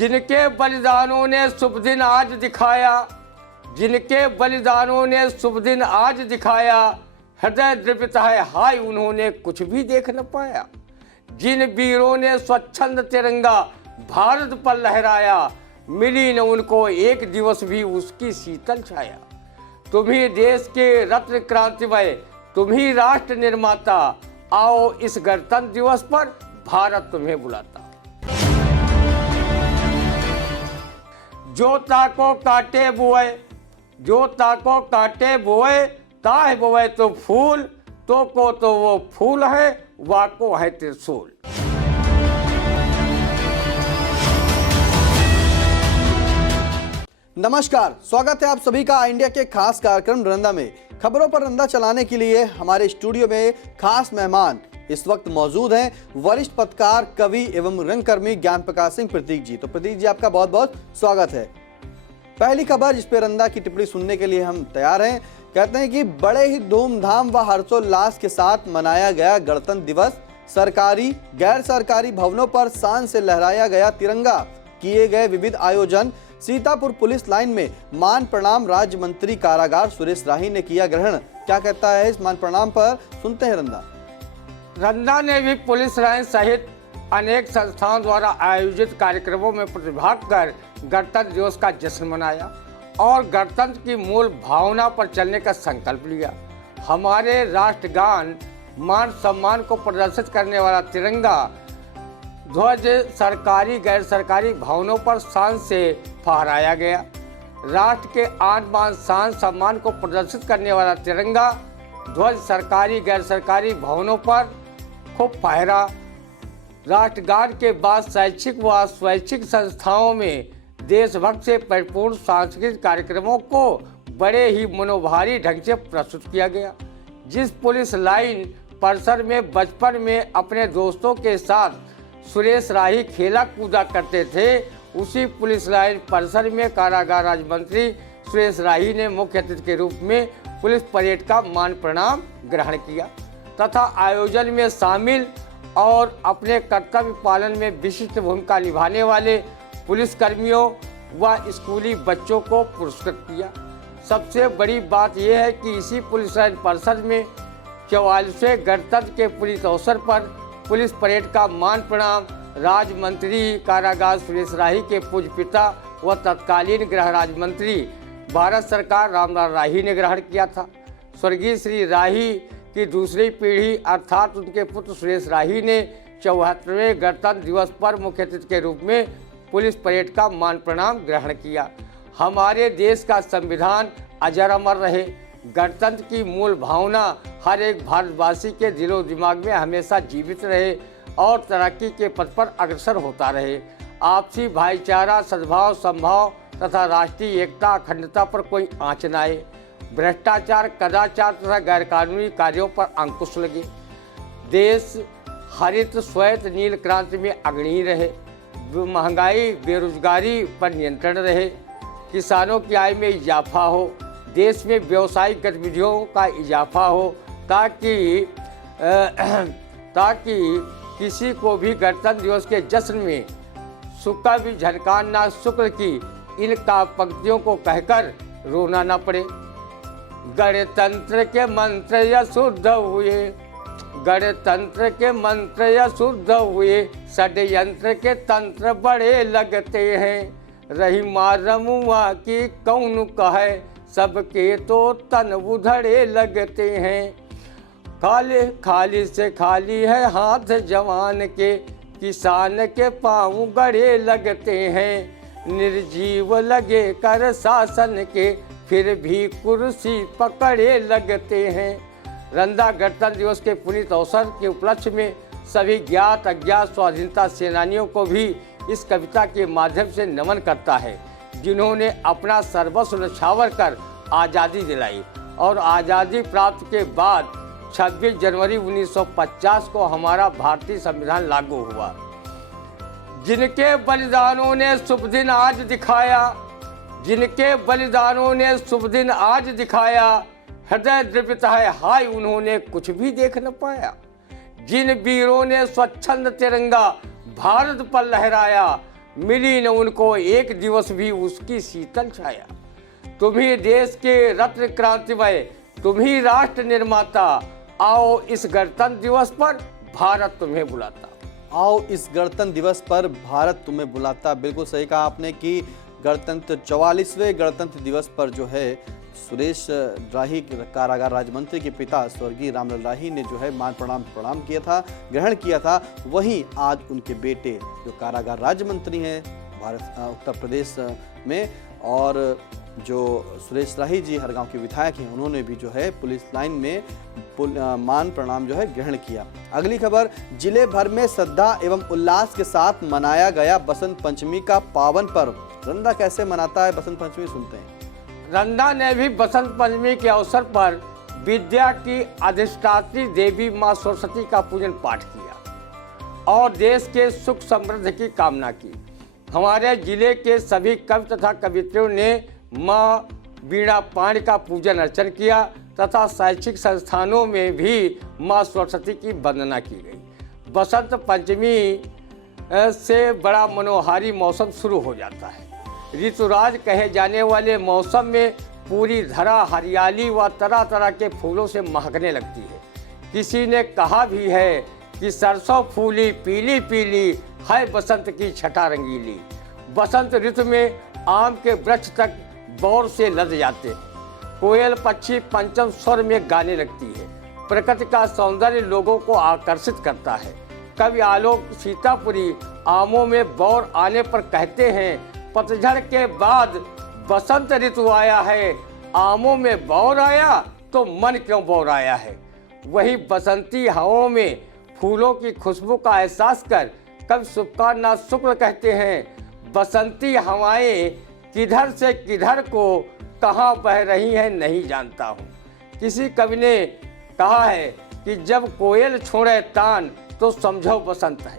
जिनके बलिदानों ने शुभ दिन आज दिखाया, जिनके बलिदानों ने शुभ दिन आज दिखाया, हृदय द्रविता है हाय उन्होंने कुछ भी देख न पाया। जिन वीरों ने स्वच्छंद तिरंगा भारत पर लहराया, मिली न उनको एक दिवस भी उसकी शीतल छाया। तुम ही देश के रत्न क्रांतिमय, तुम ही राष्ट्र निर्माता, आओ इस गणतंत्र दिवस पर भारत तुम्हें बुलाता। जो ताको काटे बुए, जो ताको काटे बुए, ताह बुए तो फूल, तो को तो वो फूल है, वाको है त्रिशूल। नमस्कार, स्वागत है आप सभी का इंडिया के खास कार्यक्रम रंदा में। खबरों पर रंदा चलाने के लिए हमारे स्टूडियो में खास मेहमान इस वक्त मौजूद हैं, वरिष्ठ पत्रकार, कवि एवं रंगकर्मी ज्ञान प्रकाश सिंह प्रतीक जी। तो प्रतीक जी, आपका बहुत बहुत स्वागत है। पहली खबर जिस पे रंदा की टिप्पणी सुनने के लिए हम तैयार हैं। कहते हैं कि बड़े ही धूमधाम व हर्षोल्लास के साथ मनाया गया गणतंत्र दिवस। सरकारी गैर सरकारी भवनों पर शान से लहराया गया तिरंगा, किए गए विविध आयोजन। सीतापुर पुलिस लाइन में मान प्रणाम राज्य मंत्री कारागार सुरेश राही ने किया ग्रहण। क्या कहता है इस मान प्रणाम पर, सुनते हैं रंदा। रंदा ने भी पुलिस लाइन सहित अनेक संस्थाओं द्वारा आयोजित कार्यक्रमों में प्रतिभाग कर गणतंत्र दिवस का जश्न मनाया और गणतंत्र की मूल भावना पर चलने का संकल्प लिया। हमारे राष्ट्रगान, मान सम्मान को प्रदर्शित करने वाला तिरंगा ध्वज सरकारी गैर सरकारी भवनों पर शान से फहराया गया। राष्ट्र के आन बान शान सम्मान को प्रदर्शित करने वाला तिरंगा ध्वज सरकारी गैर सरकारी भवनों पर खूब फहरा। राष्ट्रगान के बाद शैक्षिक व स्वैच्छिक संस्थाओं में देशभक्त से परिपूर्ण सांस्कृतिक कार्यक्रमों को बड़े ही मनोभारी ढंग से प्रस्तुत किया गया। जिस पुलिस लाइन परिसर में बचपन में अपने दोस्तों के साथ सुरेश राही खेला कूदा करते थे, उसी पुलिस लाइन परिसर में कारागार राज्य मंत्री सुरेश राही ने मुख्य अतिथि के रूप में पुलिस परेड का मान प्रणाम ग्रहण किया तथा आयोजन में शामिल और अपने कर्तव्य पालन में विशिष्ट भूमिका निभाने वाले पुलिसकर्मियों व स्कूली बच्चों को पुरस्कृत किया। सबसे बड़ी बात यह है कि इसी पुलिस लाइन परिसर में 44वें गणतंत्र के पुलिस अवसर पर पुलिस परेड का मान प्रणाम राज्य मंत्री कारागार सुरेश राही के पूज्य पिता व तत्कालीन गृह राज्य मंत्री भारत सरकार रामलाल राही ने ग्रहण किया था। स्वर्गीय श्री राही की दूसरी पीढ़ी अर्थात उनके पुत्र सुरेश राही ने 74वें गणतंत्र दिवस पर मुख्य अतिथि के रूप में पुलिस परेड का मान प्रणाम ग्रहण किया। हमारे देश का संविधान अजर अमर रहे, गणतंत्र की मूल भावना हर एक भारतवासी के दिलो दिमाग में हमेशा जीवित रहे और तरक्की के पथ पर अग्रसर होता रहे। आपसी भाईचारा, सद्भाव, समभाव तथा राष्ट्रीय एकता अखंडता पर कोई आंच न आए। भ्रष्टाचार, कदाचार तथा गैरकानूनी कार्यों पर अंकुश लगे। देश हरित श्वेत नील क्रांति में अग्रणी रहे। महंगाई, बेरोजगारी पर नियंत्रण रहे। किसानों की आय में इजाफा हो। देश में व्यावसायिक गतिविधियों का इजाफा हो ताकि किसी को भी गणतंत्र दिवस के जश्न में सुख का भी झनकार ना शुक्र की इन पंक्तियों को कहकर रोना ना पड़े। गणतंत्र के मंत्र या शुद्ध हुए, गणतंत्र के मंत्र या शुद्ध हुए, षड्यंत्र के तंत्र बड़े लगते हैं। रही मारमुआ की कौन कहे, सबके तो तन उधड़े लगते हैं। खाली खाली से खाली है हाथ जवान के, किसान के पाँव गड़े लगते हैं। निर्जीव लगे कर शासन के, फिर भी कुर्सी पकड़े लगते हैं। रंदा गणतंत्र दिवस के पुनीत अवसर के उपलक्ष्य में सभी ज्ञात अज्ञात स्वाधीनता सेनानियों को भी इस कविता के माध्यम से नमन करता है, जिन्होंने अपना सर्वस्व न्यौछावर कर आज़ादी दिलाई और आज़ादी प्राप्त के बाद 26 जनवरी 1950 को हमारा भारतीय संविधान लागू हुआ। जिनके बलिदानों ने शुभ दिन आज दिखाया, जिनके बलिदानों ने शुभ दिन आज दिखाया, हृदय द्रविता है हाय उन्होंने कुछ भी देख न पाया। जिन वीरों ने स्वच्छंद तिरंगा भारत पर लहराया, मिली न उनको एक दिवस भी उसकी शीतल छाया। तुम ही देश के रत्न क्रांतिमय, तुम ही राष्ट्र निर्माता, आओ इस गणतंत्र दिवस पर भारत तुम्हें बुलाता। आओ इस गणतंत्र दिवस पर भारत तुम्हें बुलाता। बिल्कुल सही कहा आपने कि गणतंत्र 44वें गणतंत्र दिवस पर जो है सुरेश राही कारागार राज्य मंत्री के पिता स्वर्गीय रामलाल राही ने जो है मान प्रणाम किया था, ग्रहण किया था। वहीं आज उनके बेटे जो कारागार राज्य मंत्री हैं उत्तर प्रदेश में, और जो सुरेश राही जी हरगांव के विधायक हैं, उन्होंने भी जो है पुलिस लाइन में मान प्रणाम जो है ग्रहण किया। अगली खबर, जिले भर में श्रद्धा एवं उल्लास के साथ मनाया गया बसंत पंचमी का पावन पर्व। रंदा कैसे मनाता है बसंत पंचमी, सुनते हैं। रंदा ने भी बसंत पंचमी के अवसर पर विद्या की अधिष्ठात्री देवी मां सरस्वती का पूजन पाठ किया और देश के सुख समृद्धि की कामना की। हमारे जिले के सभी कवि तथा कवित्रियों ने मां वीणा पाणी का पूजन अर्चन किया तथा शैक्षिक संस्थानों में भी मां सरस्वती की वंदना की गई। बसंत पंचमी से बड़ा मनोहारी मौसम शुरू हो जाता है। ऋतुराज कहे जाने वाले मौसम में पूरी धरा हरियाली व तरह तरह के फूलों से महकने लगती है। किसी ने कहा भी है कि सरसों फूली पीली पीली है बसंत की छटा रंगीली। बसंत ऋतु में आम के वृक्ष तक बौर से लद जाते, कोयल पक्षी पंचम स्वर में गाने लगती है। प्रकृति का सौंदर्य लोगों को आकर्षित करता है। कवि आलोक सीतापुरी आमों में बौर आने पर कहते हैं, पतझड़ के बाद बसंत ऋतु आया है, आमों में बौर आया तो मन क्यों बौराया है। वही बसंती हवाओं में फूलों की खुशबू का एहसास कर कवि सुपकारनाथ शुक्ल कहते हैं, बसंती हवाएं किधर से किधर को कहाँ बह रही हैं नहीं जानता हूँ। किसी कवि ने कहा है कि जब कोयल छोड़े तान तो समझो बसंत है,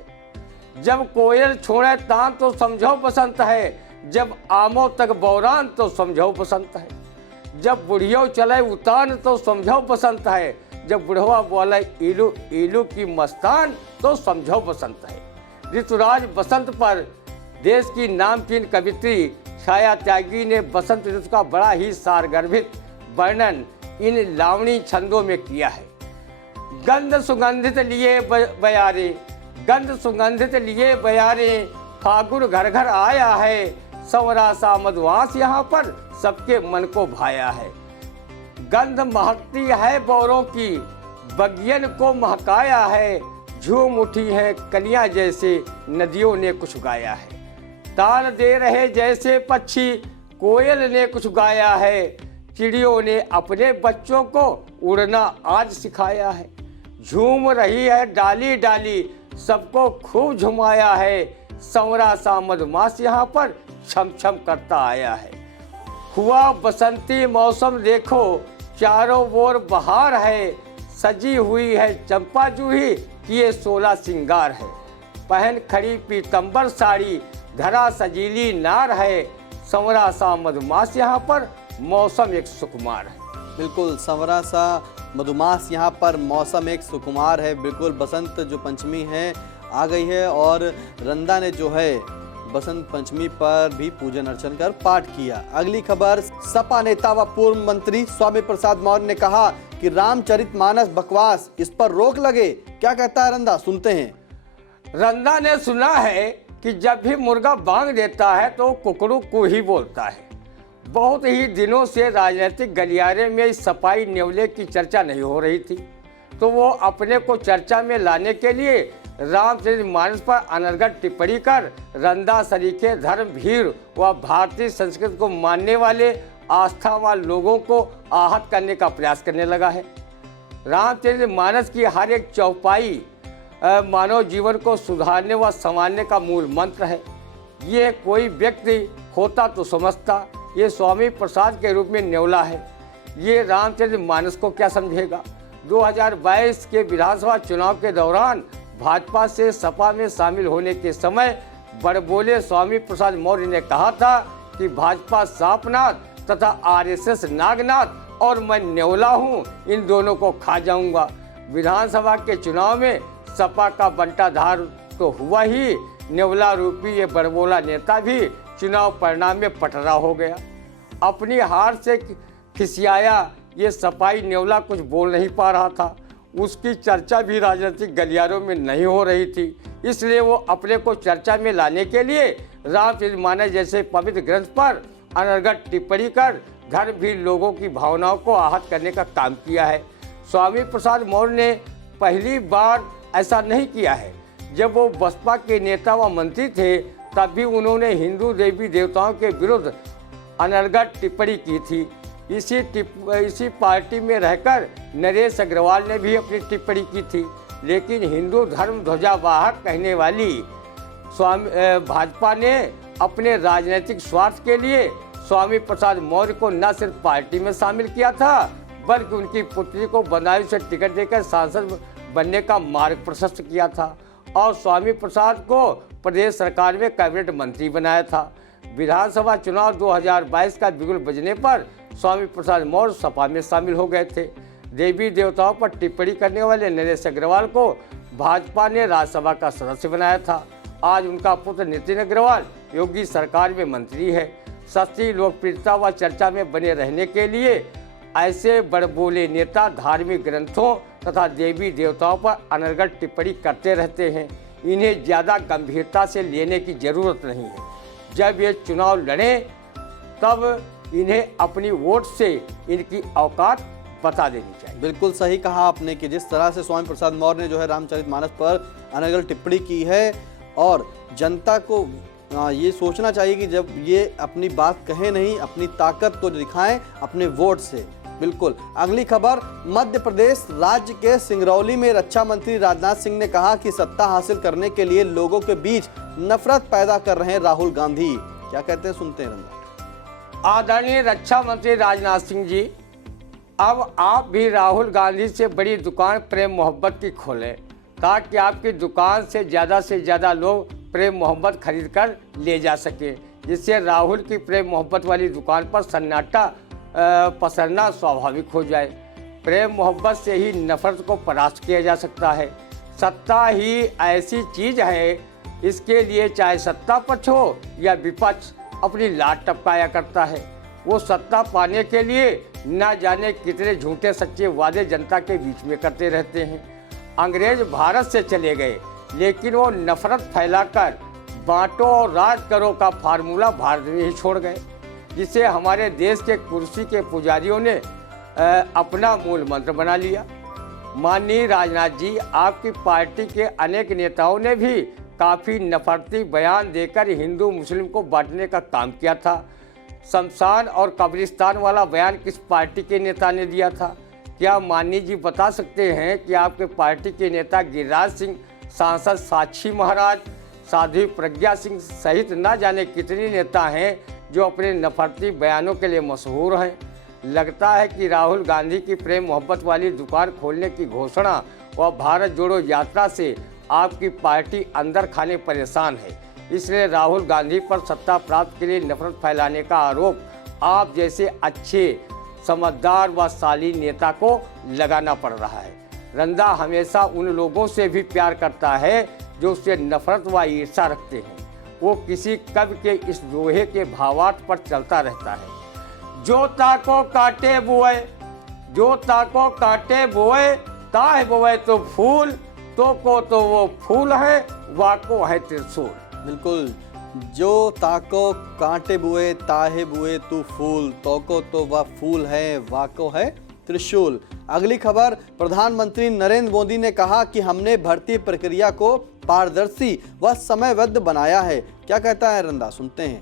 जब कोयल छोड़े तान तो समझो बसंत है, जब आमों तक बौरान तो समझो बसंत है, जब बुढ़ियों चले उतान तो समझो बसंत है, जब बुढ़वा बोले इलू इलू की मस्तान तो समझो बसंत है। ऋतुराज बसंत पर देश की नामचीन कवित्री छाया त्यागी ने बसंत ऋतु का बड़ा ही सारगर्भित वर्णन इन लावणी छंदों में किया है। गंध सुगंधित लिए बयारे, गंध सुगंधित लिए बयारे, फागुन घर घर आया है, संवरा सा मधुआस यहाँ पर सबके मन को भाया है। गंध महकती है बौरों की, बगियन को महकाया है, झूम उठी है कलियां जैसे नदियों ने कुछ गाया है। ताल दे रहे जैसे पक्षी कोयल ने कुछ गाया है, चिड़ियों ने अपने बच्चों को उड़ना आज सिखाया है। झूम रही है डाली डाली, सबको खूब झुमाया है, संवरा सा मधुमास यहाँ पर छम छम करता आया है। हुआ बसंती मौसम देखो, चारों ओर बहार है, सजी हुई है चंपा जूही, किए 16 श्रृंगार है। पहन खड़ी पीतंबर साड़ी, धरा सजीली नार है, संवरा सा मधुमास यहाँ पर मौसम एक सुकुमार है। बिल्कुल, संवरा सा मधुमास यहाँ पर मौसम एक सुकुमार है। बिल्कुल, बसंत जो पंचमी है आ गई है और रंदा ने जो है बसंत पंचमी पर भी पूजन अर्चन कर पाठ किया। अगली खबर, सपा नेता व पूर्व मंत्री स्वामी प्रसाद मौर्य ने कहा कि रामचरितमानस बकवास, इस पर रोक लगे। क्या कहता है रंदा, सुनते हैं। रंदा ने सुना है कि जब भी मुर्गा बांग देता है तो कुकड़ू को ही बोलता है। बहुत ही दिनों से राजनीतिक गलियारे में इस सपाई न्योले की चर्चा नहीं हो रही थी, तो वो अपने को चर्चा में लाने के लिए रामचरितमानस पर अनर्गल टिप्पणी कर रंदा सरीखे धर्म भीड़ व भारतीय संस्कृति को मानने वाले आस्थावान लोगों को आहत करने का प्रयास करने लगा है। रामचरितमानस की हर एक चौपाई मानव जीवन को सुधारने व संवारने का मूल मंत्र है। ये कोई व्यक्ति होता तो समझता, ये स्वामी प्रसाद के रूप में न्योला है, ये रामचरितमानस को क्या समझेगा। 2022 के विधानसभा चुनाव के दौरान भाजपा से सपा में शामिल होने के समय बड़बोले स्वामी प्रसाद मौर्य ने कहा था कि भाजपा सांपनाथ तथा आरएसएस नागनाथ और मैं न्योला हूं, इन दोनों को खा जाऊंगा। विधानसभा के चुनाव में सपा का बंटाधार तो हुआ ही, नेवला रूपी ये बड़बोला नेता भी चुनाव परिणाम में पटरा हो गया। अपनी हार से खिसियाया ये सपाई नेवला कुछ बोल नहीं पा रहा था। उसकी चर्चा भी राजनीतिक गलियारों में नहीं हो रही थी, इसलिए वो अपने को चर्चा में लाने के लिए रामचरितमानस जैसे पवित्र ग्रंथ पर अनर्गल टिप्पणी कर घर भी लोगों की भावनाओं को आहत करने का काम किया है। स्वामी प्रसाद मौर्य ने पहली बार ऐसा नहीं किया है। जब वो बसपा के नेता व मंत्री थे तब भी उन्होंने हिंदू देवी देवताओं के विरुद्ध अनर्गल टिप्पणी की थी। इसी पार्टी में रहकर नरेश अग्रवाल ने भी अपनी टिप्पणी की थी, लेकिन हिंदू धर्म ध्वजावाहक कहने वाली भाजपा ने अपने राजनीतिक स्वार्थ के लिए स्वामी प्रसाद मौर्य को न सिर्फ पार्टी में शामिल किया था, बल्कि उनकी पुत्री को बदायूं से टिकट देकर सांसद बनने का मार्ग प्रशस्त किया था और स्वामी प्रसाद को प्रदेश सरकार में कैबिनेट मंत्री बनाया था। विधानसभा चुनाव 2022 का बिगुल बजने पर स्वामी प्रसाद मौर्य सपा में शामिल हो गए थे। देवी देवताओं पर टिप्पणी करने वाले नरेश अग्रवाल को भाजपा ने राज्यसभा का सदस्य बनाया था। आज उनका पुत्र नितिन अग्रवाल योगी सरकार में मंत्री है। सस्ती लोकप्रियता व चर्चा में बने रहने के लिए ऐसे बड़बोले नेता धार्मिक ग्रंथों तथा देवी देवताओं पर अनर्गल टिप्पणी करते रहते हैं। इन्हें ज़्यादा गंभीरता से लेने की जरूरत नहीं है। जब ये चुनाव लड़ें तब इन्हें अपनी वोट से इनकी औकात बता देनी चाहिए। बिल्कुल सही कहा आपने कि जिस तरह से स्वामी प्रसाद मौर्य ने जो है रामचरितमानस पर अनर्गल टिप्पणी की है और जनता को ये सोचना चाहिए कि जब ये अपनी बात कहे नहीं, अपनी ताकत को दिखाएं अपने वोट से। बिल्कुल। अगली खबर, मध्य प्रदेश राज्य के सिंगरौली में रक्षा मंत्री राजनाथ सिंह ने कहा कि सत्ता हासिल करने के लिए लोगों के बीच नफरत पैदा कर रहे हैं राहुल गांधी। क्या कहते हैं, सुनते हैं रंगा। आदरणीय रक्षा मंत्री राजनाथ सिंह जी, अब आप भी राहुल गांधी से बड़ी दुकान प्रेम मोहब्बत की खोलें ताकि आपकी दुकान से ज़्यादा लोग प्रेम मोहब्बत खरीद कर ले जा सके, जिससे राहुल की प्रेम मोहब्बत वाली दुकान पर सन्नाटा पसरना स्वाभाविक हो जाए। प्रेम मोहब्बत से ही नफरत को परास्त किया जा सकता है। सत्ता ही ऐसी चीज़ है, इसके लिए चाहे सत्ता पक्ष हो या विपक्ष अपनी लाट टपकाया करता है। वो सत्ता पाने के लिए न जाने कितने झूठे सच्चे वादे जनता के बीच में करते रहते हैं। अंग्रेज भारत से चले गए, लेकिन वो नफरत फैलाकर बांटो और राज करो का फार्मूला भारत में ही छोड़ गए, जिसे हमारे देश के कुर्सी के पुजारियों ने अपना मूल मंत्र बना लिया। माननीय राजनाथ जी, आपकी पार्टी के अनेक नेताओं ने भी काफ़ी नफरती बयान देकर हिंदू मुस्लिम को बांटने का काम किया था। शमशान और कब्रिस्तान वाला बयान किस पार्टी के नेता ने दिया था? क्या माननीय जी बता सकते हैं कि आपके पार्टी के नेता गिरिराज सिंह, सांसद साक्षी महाराज, साध्वी प्रज्ञा सिंह सहित न जाने कितने नेता हैं जो अपने नफरती बयानों के लिए मशहूर हैं। लगता है कि राहुल गांधी की प्रेम मोहब्बत वाली दुकान खोलने की घोषणा व भारत जोड़ो यात्रा से आपकी पार्टी अंदर खाने परेशान है, इसलिए राहुल गांधी पर सत्ता प्राप्त के लिए नफरत फैलाने का आरोप आप जैसे अच्छे समझदार व शालीन नेता को लगाना पड़ रहा है। रंदा हमेशा उन लोगों से भी प्यार करता है जो उससे नफरत व ईर्ष्या रखते हैं। वो किसी कवि के इस दोहे के भावार्थ पर चलता रहता है, जो ताको काटे बोए, जो ताको काटे बोए, ताहे बोए तो फूल, तो को तो वो फूल है, वाको है त्रिशूल। बिल्कुल, जो ताको कांटे बुए ताहे बुए तू फूल, तो को तो वह फूल है, वाको है त्रिशूल। अगली खबर, प्रधानमंत्री नरेंद्र मोदी ने कहा कि हमने भर्ती प्रक्रिया को पारदर्शी व समयबद्ध बनाया है। क्या कहता है रंदा, सुनते हैं।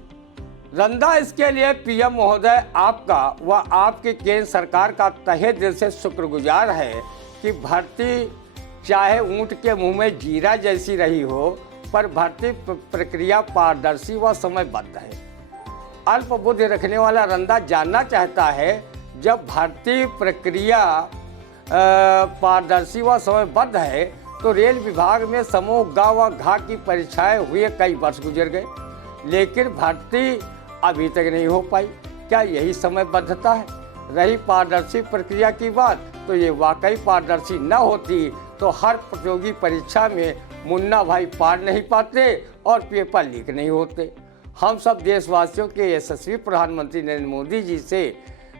रंदा, इसके लिए पीएम महोदय आपका व आपके केंद्र सरकार का तहे दिल से शुक्रगुजार है कि भर्ती चाहे ऊंट के मुंह में जीरा जैसी रही हो, पर भर्ती प्रक्रिया पारदर्शी व समयबद्ध है। अल्प बुद्धि रखने वाला रंदा जानना चाहता है, जब भर्ती प्रक्रिया पारदर्शी व समयबद्ध है तो रेल विभाग में समूह ग व घ की परीक्षाएं हुए कई वर्ष गुजर गए, लेकिन भर्ती अभी तक नहीं हो पाई। क्या यही समयबद्धता है? रही पारदर्शी प्रक्रिया की बात, तो ये वाकई पारदर्शी न होती तो हर प्रतियोगी परीक्षा में मुन्ना भाई पार नहीं पाते और पेपर लीक नहीं होते। हम सब देशवासियों के यशस्वी प्रधानमंत्री नरेंद्र मोदी जी से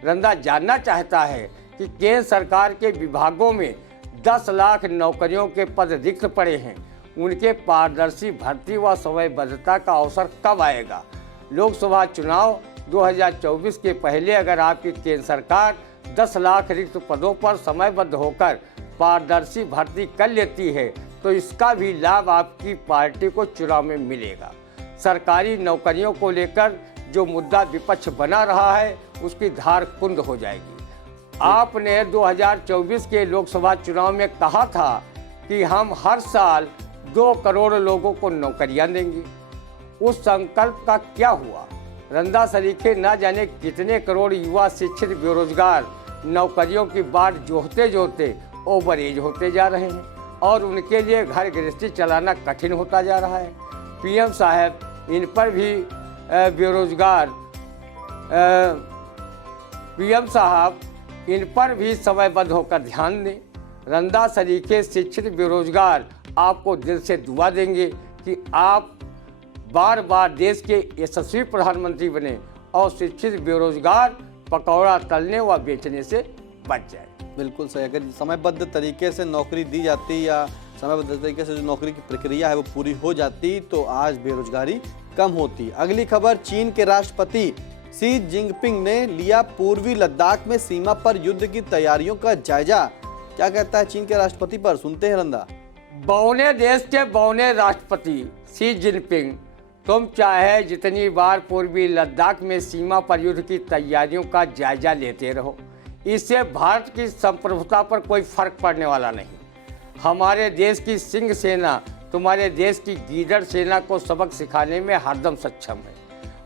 रंदा जानना चाहता है कि केंद्र सरकार के विभागों में 10 लाख नौकरियों के पद रिक्त पड़े हैं, उनके पारदर्शी भर्ती व समयबद्धता का अवसर कब आएगा। लोकसभा चुनाव 2024 के पहले अगर आपकी केंद्र सरकार 10 लाख रिक्त पदों पर समयबद्ध होकर पारदर्शी भर्ती कर लेती है तो इसका भी लाभ आपकी पार्टी को चुनाव में मिलेगा। सरकारी नौकरियों को लेकर जो मुद्दा विपक्ष बना रहा है उसकी धार कुंद हो जाएगी। आपने 2024 के लोकसभा चुनाव में कहा था कि हम हर साल 2 करोड़ लोगों को नौकरियां देंगे। उस संकल्प का क्या हुआ? रंदा सरीखे न जाने कितने करोड़ युवा शिक्षित बेरोजगार नौकरियों की बाट जोहते जोहते ओवर एज होते जा रहे हैं और उनके लिए घर गृहस्थी चलाना कठिन होता जा रहा है। पीएम साहब इन पर भी पीएम साहब इन पर भी समयबद्ध होकर ध्यान दें। रंदा सरीखे शिक्षित बेरोजगार आपको दिल से दुआ देंगे कि आप बार बार देश के यशस्वी प्रधानमंत्री बने और शिक्षित बेरोजगार पकौड़ा तलने व बेचने से बच जाए। बिल्कुल सही। अगर समयबद्ध तरीके से नौकरी दी जाती या समयबद्ध तरीके से जो नौकरी की प्रक्रिया है वो पूरी हो जाती तो आज बेरोजगारी कम होती। अगली खबर, चीन के राष्ट्रपति शी जिनपिंग ने लिया पूर्वी लद्दाख में सीमा पर युद्ध की तैयारियों का जायजा। क्या कहता है चीन के राष्ट्रपति पर, सुनते हैं रंदा। बौने देश के बौने राष्ट्रपति शी जिनपिंग, तुम चाहे जितनी बार पूर्वी लद्दाख में सीमा पर युद्ध की तैयारियों का जायजा लेते रहो, इससे भारत की संप्रभुता पर कोई फर्क पड़ने वाला नहीं। हमारे देश की सिंह सेना तुम्हारे देश की गीदड़ सेना को सबक सिखाने में हरदम सक्षम है।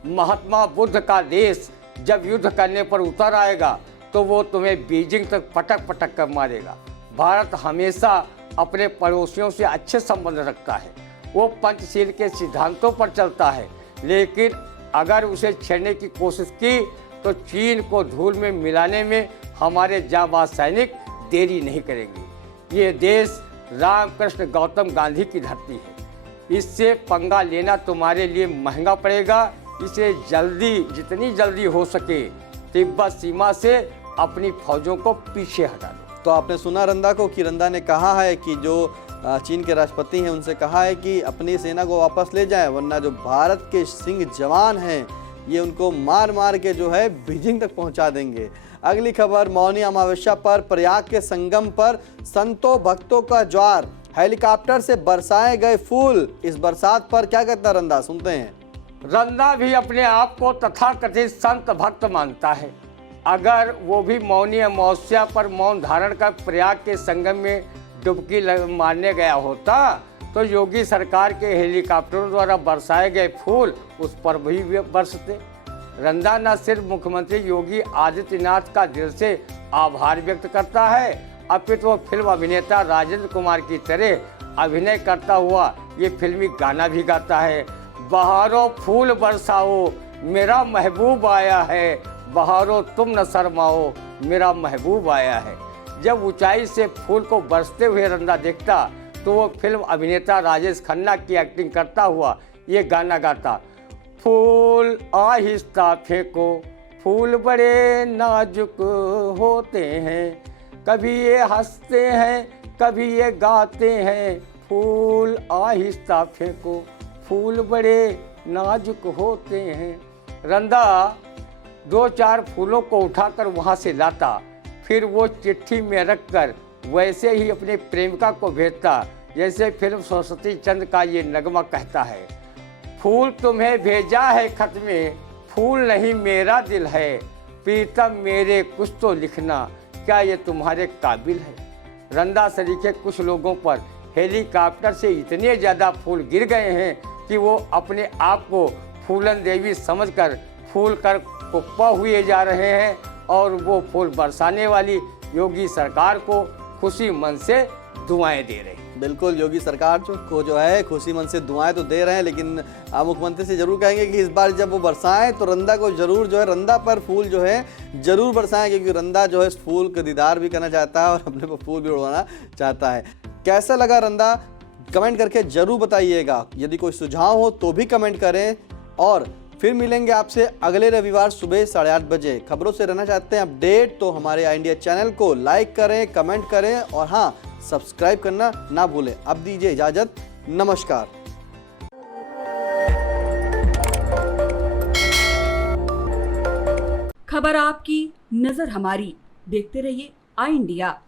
महात्मा बुद्ध का देश जब युद्ध करने पर उतर आएगा तो वो तुम्हें बीजिंग तक पटक पटक कर मारेगा। भारत हमेशा अपने पड़ोसियों से अच्छे संबंध रखता है, वो पंचशील के सिद्धांतों पर चलता है, लेकिन अगर उसे छेड़ने की कोशिश की तो चीन को धूल में मिलाने में हमारे जांबाज सैनिक देरी नहीं करेंगे। ये देश रामकृष्ण गौतम गांधी की धरती है, इससे पंगा लेना तुम्हारे लिए महंगा पड़ेगा। इसे जितनी जल्दी हो सके तिब्बत सीमा से अपनी फौजों को पीछे हटा दो। तो आपने सुना रंदा को कि रंदा ने कहा है कि जो चीन के राष्ट्रपति हैं उनसे कहा है कि अपनी सेना को वापस ले जाएं, वरना जो भारत के सिंह जवान हैं ये उनको मार मार के जो है बीजिंग तक पहुंचा देंगे। अगली खबर, मौनी अमावस्या पर प्रयाग के संगम पर संतों भक्तों का ज्वार, हेलीकॉप्टर से बरसाए गए फूल। इस बरसात पर क्या कहता रंदा, सुनते हैं। रंदा भी अपने आप को तथाकथित संत भक्त मानता है। अगर वो भी मौनी अमावस्या पर मौन धारण कर प्रयाग के संगम में डुबकी मारने गया होता तो योगी सरकार के हेलीकॉप्टरों द्वारा बरसाए गए फूल उस पर भी बरसते। रंदा न सिर्फ मुख्यमंत्री योगी आदित्यनाथ का दिल से आभार व्यक्त करता है, अपितु वो फिल्म अभिनेता राजेंद्र कुमार की तरह अभिनय करता हुआ ये फिल्मी गाना भी गाता है। बहारों फूल बरसाओ मेरा महबूब आया है, बहारों तुम न शर्माओ मेरा महबूब आया है। जब ऊंचाई से फूल को बरसते हुए रंदा देखता तो वो फिल्म अभिनेता राजेश खन्ना की एक्टिंग करता हुआ ये गाना गाता। फूल आहिस्ता फेंको, फूल बड़े नाजुक होते हैं, कभी ये हंसते हैं कभी ये गाते हैं। फूल आहिस्ता फेंको, फूल बड़े नाजुक होते हैं। रंदा 2-4 फूलों को उठाकर वहाँ से लाता, फिर वो चिट्ठी में रखकर वैसे ही अपने प्रेमिका को भेजता जैसे फिल्म सरस्वती चंद्र का ये नगमा कहता है। फूल तुम्हें भेजा है खत में, फूल नहीं मेरा दिल है, प्रीतम मेरे कुछ तो लिखना, क्या ये तुम्हारे काबिल है। रंदा सरीखे कुछ लोगों पर हेलीकॉप्टर से इतने ज़्यादा फूल गिर गए हैं कि वो अपने आप को फूलन देवी समझकर फूल कर कुप्पा हुए जा रहे हैं और वो फूल बरसाने वाली योगी सरकार को खुशी मन से दुआएं दे रहे हैं। बिल्कुल, योगी सरकार को जो है खुशी मन से दुआएं तो दे रहे हैं, लेकिन मुख्यमंत्री से जरूर कहेंगे कि इस बार जब वो बरसाएं तो रंदा को जरूर जो है, रंदा पर फूल जो है जरूर बरसाएं, क्योंकि रंदा जो है इस फूल का दीदार भी करना चाहता है और अपने पर फूल भी उड़वाना चाहता है। कैसा लगा रंदा कमेंट करके जरूर बताइएगा। यदि कोई सुझाव हो तो भी कमेंट करें और फिर मिलेंगे आपसे अगले रविवार सुबह 8:30 बजे। खबरों से रहना चाहते हैं अपडेट तो हमारे आई इंडिया चैनल को लाइक करें, कमेंट करें और हाँ, सब्सक्राइब करना ना भूलें। अब दीजिए इजाजत, नमस्कार। खबर आपकी, नजर हमारी। देखते रहिए आई इंडिया।